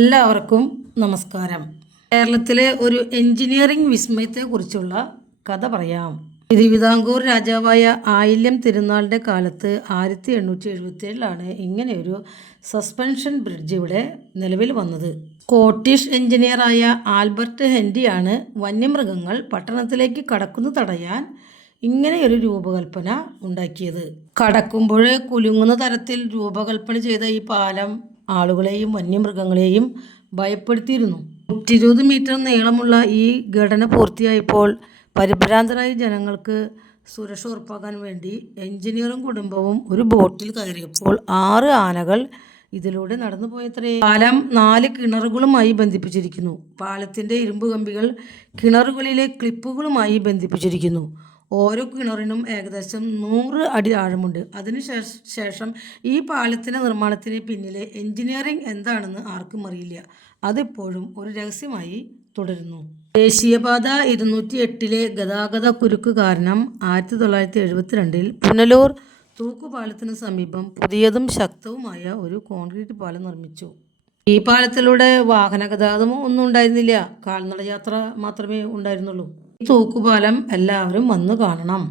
എല്ലാവർക്കും നമസ്കാരം. കേരളത്തിലെ ഒരു എഞ്ചിനീയറിംഗ് വിസ്മയത്തെക്കുറിച്ചുള്ള കഥ പറയാം. തിരുവിതാംകൂർ രാജാവായ ആയില്യം തിരുനാളിൻ്റെ കാലത്ത് 1877 ഇങ്ങനെയൊരു സസ്പെൻഷൻ ബ്രിഡ്ജ് ഇവിടെ നിലവിൽ വന്നത്. സ്കോട്ടിഷ് എഞ്ചിനീയറായ ആൽബർട്ട് ഹെൻറിയാണ് വന്യമൃഗങ്ങൾ പട്ടണത്തിലേക്ക് കടക്കുന്നത് തടയാൻ ഇങ്ങനെയൊരു രൂപകൽപ്പന ഉണ്ടാക്കിയത്. കടക്കുമ്പോൾ കുലുങ്ങുന്ന തരത്തിൽ രൂപകൽപ്പന ചെയ്ത ഈ പാലം ആളുകളെയും വന്യമൃഗങ്ങളെയും ഭയപ്പെടുത്തിയിരുന്നു. 120 മീറ്റർ നീളമുള്ള ഈ ഘടന പൂർത്തിയായപ്പോൾ പരിഭ്രാന്തരായ ജനങ്ങൾക്ക് സുരക്ഷ ഉറപ്പാക്കാൻ വേണ്ടി എഞ്ചിനീയറും കുടുംബവും ഒരു ബോട്ടിൽ കയറിയപ്പോൾ 6 ആനകൾ ഇതിലൂടെ നടന്നു പോയത്രേ. പാലം 4 കിണറുകളുമായി ബന്ധിപ്പിച്ചിരിക്കുന്നു. പാലത്തിൻ്റെ ഇരുമ്പ് കമ്പികൾ കിണറുകളിലെ ക്ലിപ്പുകളുമായി ബന്ധിപ്പിച്ചിരിക്കുന്നു. ഓരോ കിണറിനും ഏകദേശം 100 അടി ആഴമുണ്ട്. അതിനുശേഷം ഈ പാലത്തിൻ്റെ നിർമ്മാണത്തിന് പിന്നിലെ എഞ്ചിനീയറിംഗ് എന്താണെന്ന് ആർക്കും അറിയില്ല. അതിപ്പോഴും ഒരു രഹസ്യമായി തുടരുന്നു. ദേശീയപാത 208 ഗതാഗത കുരുക്ക് കാരണം 1972 പുനലൂർ തൂക്കുപാലത്തിന് സമീപം പുതിയതും ശക്തവുമായ ഒരു കോൺക്രീറ്റ് പാലം നിർമ്മിച്ചു. ഈ പാലത്തിലൂടെ വാഹന ഗതാഗതം ഒന്നും ഉണ്ടായിരുന്നില്ല, കാൽനട യാത്ര മാത്രമേ ഉണ്ടായിരുന്നുള്ളൂ. ഈ തൂക്കുപാലം എല്ലാവരും വന്നു കാണണം.